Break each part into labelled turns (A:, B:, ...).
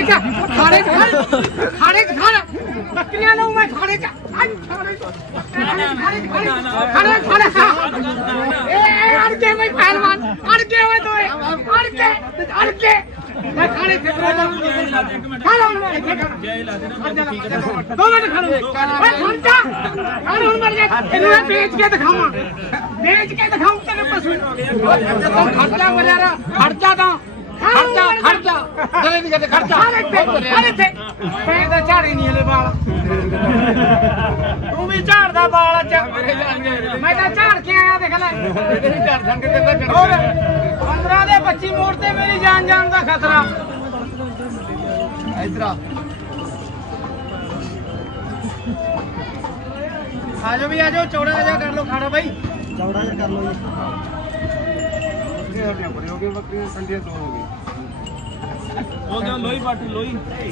A: खाड़े खाना बकरियां लाऊं मैं खाड़े च अड़ के भाई पहलवान अड़ के हुए तो अड़ के मैं खाने से खा लो दो मिनट खा लो खर्चा मर गया मैं बेच के दिखाऊं तेरे पशु खर्चा वगैरह खर्चा तो खर्चा चले नहीं कहते खर्चा अरे थे मैं तो झाड़ी नहीं हले बाल तू भी झाड़दा बाल च मैं तो झाड़ के आया देख ले झाड़ संग ते 15 ਦੇ 25 ਮੋੜ ਤੇ ਮੇਰੀ ਜਾਨ ਦਾ ਖਤਰਾ ਇਧਰ ਆਜੋ ਵੀ ਆਜੋ ਚੌੜਾ ਜਿਹਾ ਕਰ ਲੋ ਖਾੜਾ ਬਾਈ ਚੌੜਾ ਜਿਹਾ ਕਰ ਲੋ ਜੀ ਹੱਡੀਆਂ ਬੜੀ ਹੋ ਗਈ ਬੱਕਰੀਆਂ ਠੰਡੀਆਂ ਦੋ ਹੋ ਗਈ ਉਹ ਤਾਂ ਲੋਈ ਪੱਟ ਲੋਈ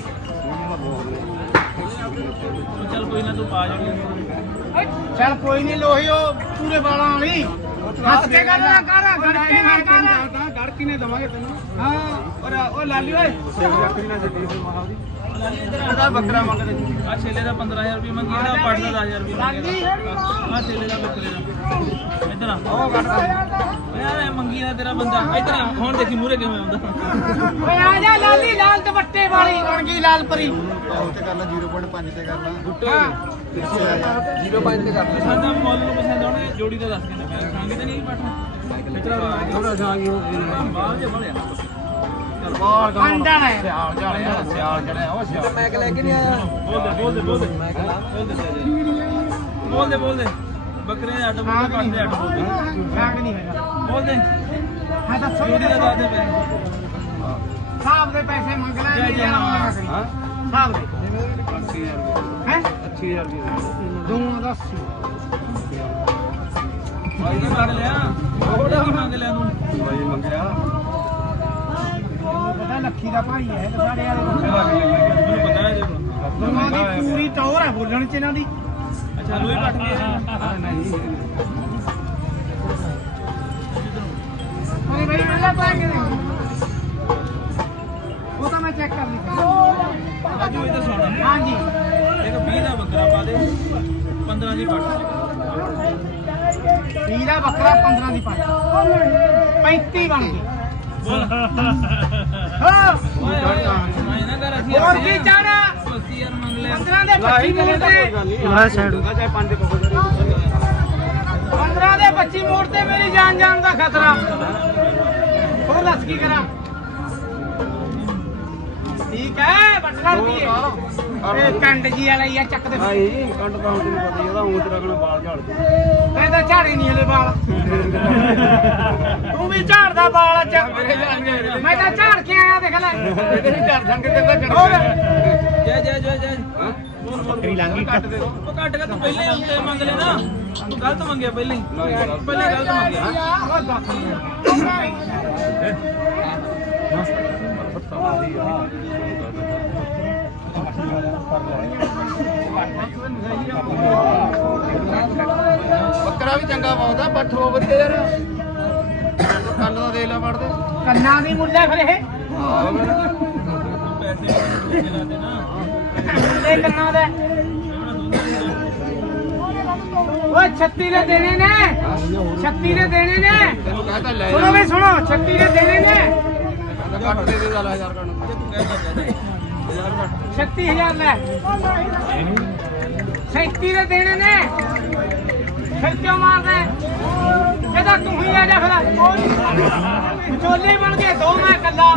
A: ਚੱਲ ਕੋਈ ਨਾ ਤੂੰ ਪਾ ਜਾਣੀ ਚੱਲ ਕੋਈ ਨਹੀਂ ਲੋਹੀ ਉਹ ਪੂਰੇ ਵਾਲਾਂ ਵਾਲੀ ਹੱਸ ਕੇ ਕਰਨਾ ਕਰ ਗੜਕੀ ਨੇ ਦਵਾਂਗੇ ਤੈਨੂੰ ਹਾਂ ਉਹ ਲਾਲੀ ਓਏ ਬੱਕਰੀ ਨਾ ਛੱਡੀ ਫਿਰ ਮਹਾ ਉਹਦੀ ਇਹਦਾ ਬੱਕਰਾ ਮੰਗਦੇ ਆ ਛੇਲੇ ਦਾ 15000 ਰੁਪਏ ਮੰਗੀ ਇਹਦਾ ਪੱਟ ਦਾ 10000 ਰੁਪਏ ਮੰਗੀ ਆ ਛੇਲੇ ਦਾ ਬੱਕਰੇ ਦਾ ਇਧਰ ਆ ਉਹ ਕੱਢਦਾ ਯਾਰ ਮੰਗੀ ਦਾ ਤੇਰਾ ਬੰਦਾ ਇਧਰ ਹੁਣ ਦੇਖੀ ਮੂਰੇ ਕਿਵੇਂ ਆਉਂਦਾ ਓਏ ਆ ਜਾ ਲਾਲੀ ਲਾਲ ਦੁਪੱਟੇ ਵਾਲੀ ਰਣਗੀ ਲਾਲ ਪਰੀ ਉਹ ਤੇ ਕਰ ਲੈ 0.5 ਤੇ ਕਰ ਲੈ ਹਾਂ 0.5 ਤੇ ਕਰ ਲੈ ਸਾਡਾ ਮੁੱਲ ਨੂੰ ਪਸੰਦ ਆਉਣੇ ਜੋੜੀ ਦਾ ਦੱਸ ਕੇ ਲੱਗਿਆ ਸਾਂਗੀ ਤੇ ਨਹੀਂ ਪੱਟ ਥੋੜਾ ਸਾਂਗੀ ਹੋ ਗਈ ਬਾਹਰ ਜੇ ਬੜਿਆ ਸਿਆਲ ਜੜਿਆ ਉਹ ਸਿਆਲ ਮੈਂ ਕਿ ਲੈ ਕੇ ਨਹੀਂ ਆਇਆ ਬੋਲਦੇ ਬੱਕਰੇ ਦੇ ਅੱਡ ਬੋਲਦੇ ਪਾਸੇ ਅੱਡ ਬੋਲਦੇ ਸਾਗ ਨਹੀਂ ਹੈਗਾ ਬੋਲਦੇ ਹਾਂ ਦੱਸੋ ਜੋੜੀ ਦਾ ਦੱਸ ਦੇ ਪੈਸੇ ਸਾਹਬ ਦੇ ਪੈਸੇ ਮੰਗ ਲੈ ਹਾਂ ਸਾਹਬ ਦੇ 80000 ਹੈ 80000 ਰੁਪਏ ਦੋਵਾਂ ਦਾ 80 ਭਾਈ ਨੇ ਮੰਗ ਲਿਆ ਉਹਦਾ ਕੀ ਮੰਗ ਲਿਆ ਤੂੰ ਭਾਈ ਮੰਗਿਆ ਪਤਾ ਲੱਖੀ ਦਾ ਭਾਈ ਹੈ ਸਾਡੇ ਵਾਲੇ ਮੈਨੂੰ ਪਤਾ ਹੈ ਜੀ ਦੋਵਾਂ ਦੀ ਪੂਰੀ ਟੌਰ ਹੈ ਬੋਲਣ ਚ ਇਹਨਾਂ ਦੀ ਅੱਛਾ ਲੋਈ ਪੱਟ ਕੇ ਨਹੀਂ ਅਰੇ ਭਾਈ ਮੱਲਾ ਪਾ ਕੇ ਉਹ ਤਾਂ ਮੈਂ ਚੈੱਕ ਕਰ ਲਈ ਅਜੂ ਇਹ ਤਾਂ ਸੁਣਾ ਹਾਂਜੀ ਇੱਕ 20 ਦਾ ਬੱਕਰਾ ਪਾ ਦੇ 15 ਦੀ ਪੱਟ 20 ਦਾ ਬੱਕਰਾ 15 ਦੀ ਪੱਟ 35 ਬਣ ਗਈ ਹਾਂ ਮੈਂ ਨਾ ਕਰ ਅਸੀਂ ਹੋਰ ਕੀ ਚਾਹਣਾ ਅਸੀਂ ਯਾਰ ਮੰਗ ਲੈ 15 ਦੇ 25 ਮੋੜ ਤੇ ਮੈਂ ਸਾਈਡ ਚਾਹੇ 5 ਦੇ ਕੋਲ 15 ਦੇ 25 ਮੋੜ ਤੇ ਮੇਰੀ ਜਾਨ ਦਾ ਖਤਰਾ ਹੋਰ ਦੱਸ ਕੀ ਕਰਾਂ ਠੀਕ ਹੈ ਬੱਟਾ ਰੁਪਏ ਇਹ ਕੰਡ ਜੀ ਵਾਲਾ ਹੀ ਆ ਚੱਕ ਦੇ ਭਾਈ ਕੰਡ ਤਾਂ ਹੁਣ ਤੈਨੂੰ ਪਤਾ ਹੀ ਉਹਦਾ ਉਂਝ ਰਗਣਾ ਬਾਲ ਝਾੜ ਦੇ ਮੈਂ ਤਾਂ ਝਾੜੇ ਨਹੀਂ ਹਲੇ ਬਾਲ ਤੂੰ ਵੀ ਝਾੜਦਾ ਬਾਲ ਚ ਮੈਂ ਤਾਂ ਝਾੜ ਕੇ ਆਇਆ ਦੇਖ ਲੈ ਤੇਰੀ ਝਾੜ ਸੰਗ ਤੇ ਜੈ ਬੱਕਰੀ ਲਾਂਗੀ ਕੱਟ ਦੇ ਉਹ ਕੱਟ ਕੇ ਤੂੰ ਪਹਿਲੇ ਉੱਤੇ ਮੰਗ ਲੈ ਨਾ ਤੂੰ ਗਲਤ ਮੰਗਿਆ ਪਹਿਲੇ ਗਲਤ ਮੰਗਿਆ ਬੱਕਰਾ ਵੀ ਚੰਗਾ ਪਾਉਂਦਾ ਪੱਠ ਹੋ ਵਧੀਆ ਯਾਰ ਕੰਨ ਦਾ ਦੇ ਲਾ ਪੜਦੇ ਕੰਨਾਂ ਦੀ ਮੁੱਲਾ ਫਿਰ ਇਹ ਪੈਸੇ ਲਾਦੇ ਨਾ ਮੁੱਲੇ ਕੰਨਾਂ ਦੇ ਓਏ 36 ਦੇ ਦੇਣੇ ਨੇ 36 ਦੇ ਦੇਣੇ ਨੇ ਸੁਣੋ ਵੀ ਸੁਣੋ 36 ਦੇ ਦੇਣੇ ਨੇ ਕੱਟ ਦੇ 1000 ਕਰਨ 36000 ਲੈ 37 ਦੇ ਦੇਣੇ ਨੇ ਫਿਰ ਕਿਉਂ ਮਾਰਦਾ ਇਹਦਾ ਤੂੰ ਹੀ ਆ ਜਾ ਫਿਰ ਚੋਲੇ ਬਣ ਗਏ ਦੋ ਮੈਂ ਕੱਲਾ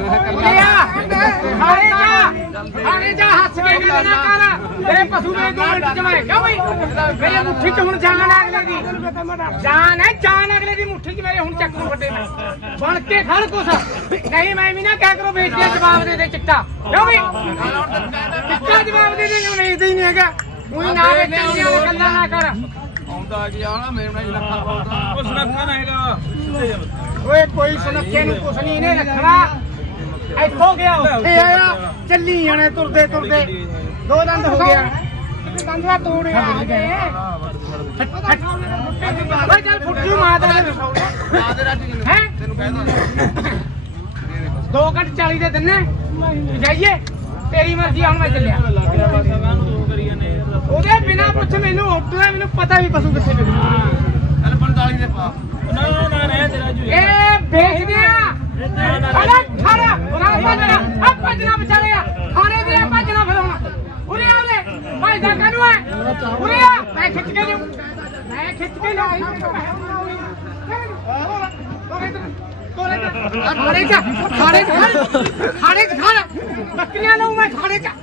A: ਆਰੇ ਜਾ ਹੱਸ ਕੇ ਗੱਲ ਨਾ ਕਰ ਤੇਰੇ ਪਸ਼ੂ ਨੇ 2 ਮਿੰਟ ਜਮਾਏ ਕਿਉਂ ਬਈ ਮੇਰੇ ਮੁੱਠੀ ਚ ਹੁਣ ਜਾਨ ਅਗਲੇ ਦੀ ਜਾਨ ਹੈ ਜਾਨ ਅਗਲੇ ਦੀ ਮੁੱਠੀ ਚ ਮੇਰੇ ਹੁਣ ਚੱਕ ਨੂੰ ਵੱਡੇ ਮੈਂ ਬਣ ਕੇ ਖੜ ਕੁਛ ਨਹੀਂ ਮੈਂ ਵੀ ਨਾ ਕਹਿ ਕਰੋ ਵੇਚ ਕੇ ਜਵਾਬ ਦੇ ਚਿੱਟਾ ਕਿਉਂ ਬਈ ਚਿੱਟਾ ਜਵਾਬ ਦੇ ਵੇਚਦੇ ਹੀ ਨਹੀਂ ਹੈਗਾ ਉਹੀ ਨਾ ਵੇਚਣ ਦੀਆਂ ਗੱਲਾਂ ਨਾ ਕਰ ਆਉਂਦਾ ਜੀ ਆਣਾ ਮੇਰੇ ਨਾਲ ਲੱਖਾਂ ਪਾਉਂਦਾ ਉਹ ਸੁਨੱਖਾ ਨਾ ਹੈਗਾ ਓਏ ਕੋਈ ਸੁਨੱਖੇ ਨੂੰ ਕੁਛ ਨਹੀਂ ਇਹਨੇ ਰੱਖਣਾ ਇੱਥੋਂ ਗਿਆ ਉੱਥੇ ਆਇਆ ਚੱਲੀ ਜਾਣਾ ਤੁਰਦੇ ਤੁਰਦੇ 2 ਦੰਦ ਹੋ ਗਿਆ ਦੰਦਵਾ ਤੋੜਿਆ ਓਏ ਚੱਲ ਫੁੱਟੂ ਮਾਤਾ ਦੇ ਹੈ ਤੈਨੂੰ ਕਹਿਦਾ 2 ਘੰਟੇ 40 ਦੇ ਦਿੰਨੇ ਜਾਈਏ ਤੇਰੀ ਮਰਜ਼ੀ ਹੁਣ ਮੈਂ ਚੱਲਿਆ ਉਹਦੇ ਬਿਨਾ ਪੁੱਛ ਮੈਨੂੰ ਉੱਠਦਾ ਮੈਨੂੰ ਪਤਾ ਵੀ ਪਸ਼ੂ ਕਿੱਥੇ ਮਿਲੂ ਚੱਲ 45 ਦੇ ਪਾ ਨਾ ਰਹਿ ਤੇਰਾ ਜੂ ਇਹ ਵੇਚਦੇ ਆ ਅਰੇ ਖਾਣਾ ਉਹਨਾਂ ਭੱਜਣਾ ਆ ਭੱਜਣਾ ਵਿਚਾਰਿਆ ਖਾਣੇ ਦੇ ਭੱਜਣਾ ਫਿਰਉਣਾ ਉਰੇ ਆ ਉਰੇ ਭਾਈ ਦਾ ਕਾਨੂੰ ਹੈ ਉਰੇ ਆ ਮੈਂ ਖਿੱਚ ਕੇ ਲਿਉ ਮੈਂ ਖਿੱਚ ਕੇ ਲਿਆਈ ਖਾਣੇ ਚ ਖਾਣਾ ਬੱਕਰੀਆਂ ਨੂੰ ਮੈਂ ਖਾਣੇ ਚ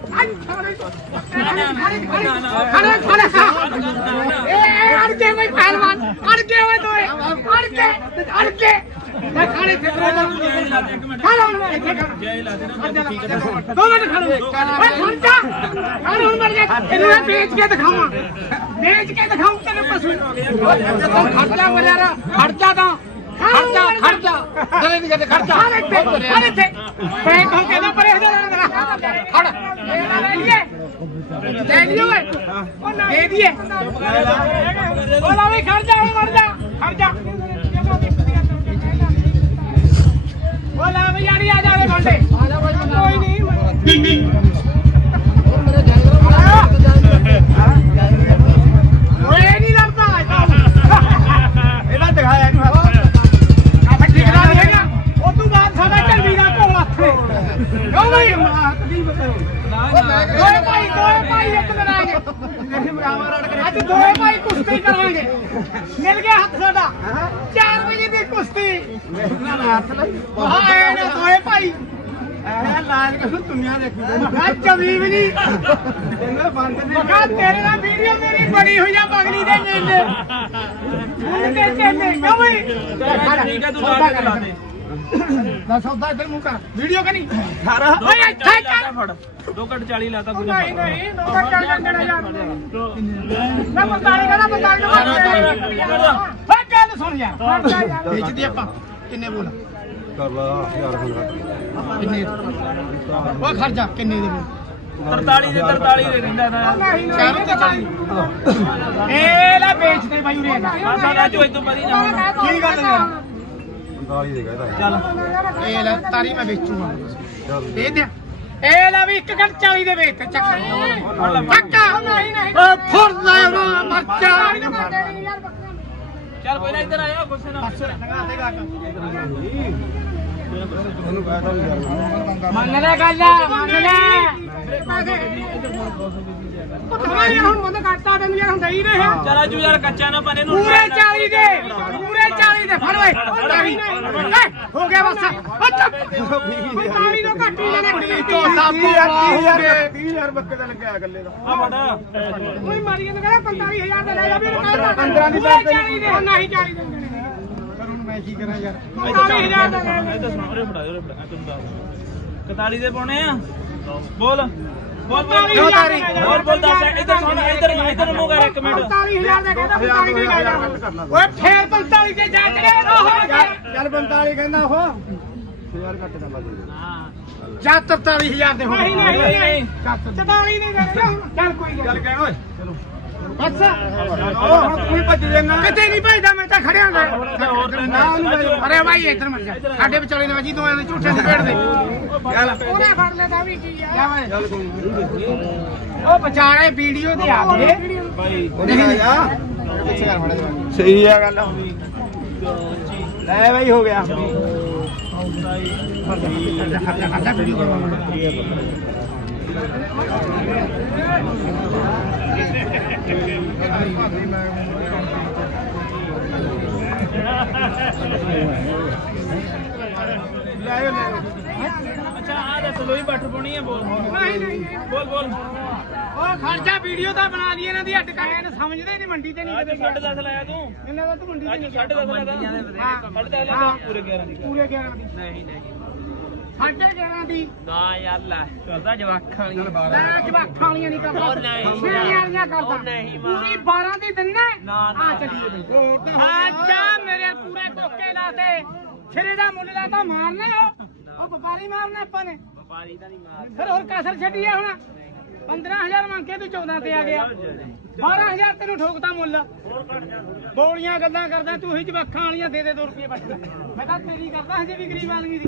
A: ਅੜ ਕੇ ਮੈਂ ਪਹਿਲਵਾਨ ਅੜ ਕੇ ਹੋਏ ਦੋਏ ਅੜ ਕੇ ਮੈਂ ਖਾਣੇ ਚ ਖਾ ਲਾ ਮੈਂ ਇੱਥੇ ਖਾ 2 ਮਿੰਟ ਖਾ ਲਓ ਖਰਚਾ ਹੁਣ ਮਰ ਜਾ ਇਹਨੂੰ ਮੈਂ ਵੇਚ ਕੇ ਦਿਖਾਵਾਂ ਤੈਨੂੰ ਪਸ਼ੂ ਖਰਚਾ ਮਰਿਆ ਖਰਚਾ ਤਾਂ ਖਰਚਾ ਜਲੇ ਦੀ ਗੱਲ ਖਰਚਾ ਹਰ ਇੱਥੇ ਬੈਂਕ ਹੋ ਕੇ ਨਾ ਪਰੇ ਹੋ ਜਾ ਖੜ ਲੈ ਲਈਏ ਉਹ ਨਾ ਦੇ ਦਈਏ ਉਹ ਲਾ ਵੀ ਖੜ ਜਾ ਉਹ ਲਾ ਵੀ ਯਾਰੀ ਆ ਜਾ ਬੰਦੇ ਕੋਈ ਨਹੀਂ ਓਏ ਨਹੀਂ ਲੜਦਾ ਇਹਦਾ ਦਿਖਾਇਆ ਇਹਨੂੰ ਸਾਡਾ ਝੰਡੀ ਦਾ ਘੋਲ ਹੱਥੇ ਕਿਉਂ ਬਈ ਦੋਏ ਭਾਈ ਇੱਕ ਦਿਨ ਆਗੇ ਅੱਜ ਦੋਏ ਭਾਈ ਕੁਸ਼ਤੀ ਕਰਾਂਗੇ ਮਿਲ ਗਿਆ ਹੱਥ ਸਾਡਾ 4 ਵਜੇ ਦੀ ਕੁਸ਼ਤੀ ਹਾਂ ਇਹ ਦੋਏ ਭਾਈ ਲਾਜ ਕਰੂ ਦੁਨੀਆ ਦੇਖੀ ਮੈਂ ਚਵੀ ਵੀ ਨਹੀਂ ਮਗਾ ਤੇਰੇ ਨਾਲ ਵੀਡੀਓ ਮੇਰੀ ਬੜੀ ਹੋਈ ਆ ਬਗਲੀ ਦੇ ਮੇਲੇ ਕਿਉਂ ਬਈ ਠੀਕ ਹੈ ਤੂੰ ਲਾ ਦੇ ਨਾ ਸੌਦਾ ਇੱਧਰ ਮੂੰਹ ਕਰ ਵੀਡੀਓ ਕਰੀ ਓਏ ਇੱਥੇ ਕਰ 2:40 ਲਾਤਾ ਕੁਝ ਨਹੀਂ 2:40 ਲੰਗੜਾ ਯਾਰ ਨਾ 45 ਕਹਦਾ 45 ਨੂੰ ਓਏ ਗੱਲ ਸੁਣ ਯਾਰ ਵੇਚਦੀ ਆਪਾਂ ਕਿੰਨੇ ਬੋਲ
B: ਕਰ ਲਾ 1000
A: ਕਿੰਨੇ ਓ ਖਰਚਾ ਕਿੰਨੇ ਦੇ
C: 43 ਦੇ ਰਹਿੰਦਾ ਤਾਂ
A: ਚਾਰੋਂ ਤੇ ਚੱਲੀ ਇਹ ਲੈ ਵੇਚਦੇ ਬਾਈ ਉਰੇ
C: ਸਾਡਾ ਜੋ ਇਦੋਂ ਪਰੀ ਨਾ
A: ਕੀ ਗੱਲ ਯਾਰ
B: 45 ਦੇ ਕਹਿੰਦਾ
C: ਚੱਲ
A: ਇਹ ਲੈ ਤਾਰੀ ਮੈਂ ਵੇਚੂਗਾ
B: ਚੱਲ
A: ਦੇ ਦੇ ਇਹ ਲੈ ਵੀ 1:40 ਦੇ ਵੇਚ ਚੱਕਾ ਨਹੀਂ ਓ ਫੁਰਦਾ ਮਰਚਾ
C: ਚੱਲ ਕੋਈ ਨਾ ਇੱਧਰ ਆਇਆ ਗੁੱਸੇ ਨਾਲ
B: ਉਹਨੂੰ ਕਹਿਤਾ ਵੀ ਯਾਰ
A: ਮੰਨ ਲੈ ਗੱਲ ਮੰਨ ਲੈ ਤੁਹਾਨੂੰ ਹੁਣ ਬੰਦ ਕਰਤਾ ਤੈਨੂੰ ਯਾਰ ਹੁੰਦਾ ਹੀ ਰਿਹਾ
C: ਚੱਲ ਆਜੂ ਯਾਰ ਕੱਚਾ ਨਾ ਬਣੇ ਨੂੰ
A: ਪੂਰੇ 40 ਦੇ ਫੜ ਓਏ ਹੋ ਗਿਆ ਬਸ 45 ਤੋਂ ਘੱਟ ਹੀ ਲੈਣੇ
B: 30000 ਬੱਕੇ ਦਾ ਲੱਗਿਆ ਗੱਲੇ ਦਾ
C: ਆ ਬੜਾ
A: ਕੋਈ ਮਾਰੀ ਜਾਂਦਾ ਕਹਿੰਦਾ 45000 ਦਾ ਲੈ ਜਾ ਵੀ
B: 15 ਦੀ ਬਾਤ
A: ਨਹੀਂ 40 ਦੇ
B: ਪਰ ਹੁਣ ਮੈਂ ਕੀ ਕਰਾਂ ਯਾਰ
A: 45000 ਦਾ ਲੈ
C: ਇਹ ਤਾਂ ਸੁਣਾ ਉਰੇ ਫੜਾ ਤੈਨੂੰ ਦੱਸ 41 ਦੇ ਪਾਉਣੇ ਆ ਬੋਲ ਬੋਲ ਬੋਲ ਦੱਸ ਇੱਧਰ ਸੁਣ ਇੱਧਰ ਮੂੰਹ ਕਰ 1 ਮਿੰਟ
A: 45000 ਦਾ ਕਹਿੰਦਾ 45 ਦੇ ਲੈ ਜਾ ਓਏ ਫੇਰ 45 ਦੇ ਜਾ ਚੜੇ
B: ਚੱਲ 45 ਕਹਿੰਦਾ ਉਹ 1000 ਘੱਟ ਦਾ ਲੱਗੇ
A: ਜਾਂ 43000 ਦੇ ਹੁਣ ਨਹੀਂ 44 ਦੇ ਚੱਲ ਕੋਈ ਗੱਲ
B: ਚੱਲ ਕਹਿ ਓਏ ਚਲੋ
A: ਬਸ
B: ਹੁਣ ਤੂੰ ਭੱਜ ਜਾਣਾ
A: ਕਿਤੇ ਨਹੀਂ ਭਜਦਾ ਮੈਂ ਤਾਂ ਖੜਿਆ ਨਾ ਅਰੇ ਭਾਈ ਇੱਧਰ ਮਰ ਜਾ ਸਾਡੇ ਵਿਚਾਲੇ ਨੇ ਵਜੀ ਦੋਆਂ ਦੇ ਝੂਠੇ ਦੇ ਪੇੜ ਦੇ ਚੱਲ ਉਹਨੇ ਫੜ ਲੈ ਤਾਂ ਵੀ ਕੀ ਆ
B: ਚੱਲ ਕੋਈ
A: ਉਹ ਵਿਚਾਲੇ ਵੀਡੀਓ ਤੇ ਆ ਗਏ
C: ਭਾਈ
B: ਉਹਨੇ ਜਾ ਪਿੱਛੇ ਕਰ ਫੜਾ ਸਹੀ ਆ ਗੱਲ ਲੈ ਬਈ ਹੋ ਗਿਆ
C: ਅੱਛਾ ਆ ਦੱਸ ਲੋਈ ਬੱਠ ਪਾਉਣੀ ਹੈ ਬੋਲ ਬੋਲ
A: ਉਹ ਖਰਚਾ ਵੀਡੀਓ ਤਾਂ ਬਣਾ ਲਈ ਇਹਨਾਂ ਦੀ ਹੱਟ ਕਾਇਆਂ ਨੇ ਸਮਝਦੇ ਨਹੀਂ ਮੰਡੀ ਤੇ ਨਹੀਂ
C: ਅੱਜ 10.5 ਲਾਇਆ ਤੂੰ
A: ਇਹਨਾਂ ਦਾ ਤੂੰ ਮੰਡੀ ਤੇ
C: ਅੱਜ
A: ਨਹੀਂ
C: 10.5 ਲਾਇਆ 10.5 ਲਾਇਆ ਪੂਰੇ 11 ਦੀ
A: ਪੂਰੇ 11 ਦੀ
C: ਨਹੀਂ
A: 11.5 ਦੀ
C: ਨਾ ਯਾਰ ਲੈ ਕਰਦਾ ਜਵਾਖਾਂ ਵਾਲੀ
A: ਲੈ ਜਵਾਖਾਂ ਵਾਲੀਆਂ ਨਹੀਂ ਕਰਦਾ ਛੇਆਂ ਵਾਲੀਆਂ ਕਰਦਾ
C: ਨਹੀਂ
A: ਪੂਰੀ 12 ਦੀ ਦਿੰਨੇ
C: ਨਾ
A: ਆ ਚੱਲੀਏ ਬਈ ਅੱਛਾ ਮੇਰੇ ਪੂਰੇ ਕੋਕੇ ਲਾਤੇ ਛੇਰੇ ਦਾ ਮੁੱਲ ਦਾ ਤਾਂ ਮਾਰਨਾ ਉਹ ਵਪਾਰੀ ਮਾਰਨਾ ਆਪਾਂ ਨੇ
C: ਵਪਾਰੀ ਤਾਂ ਨਹੀਂ ਮਾਰ
A: ਫਿਰ ਹੋਰ ਕਸਰ ਛੱਡੀ ਆ ਹੁਣ 15000 ਮੰਗ ਕੇ ਤੂੰ 14 ਤੇ ਆ ਗਿਆ 12000 ਤੈਨੂੰ ਠੋਕਤਾ ਮੁੱਲ ਬੋਲੀਆਂ ਗੱਲਾਂ ਕਰਦਾ ਤੂੰ ਹੀ ਜਵਾਖਾਂ ਵਾਲੀਆਂ ਦੇ 2 ਰੁਪਏ ਬਚਦਾ ਮੈਂ ਤਾਂ ਤੇਰੀ ਕਰਦਾ ਹਜੇ ਵੀ ਗਰੀਬ ਆਦਮੀ ਦੀ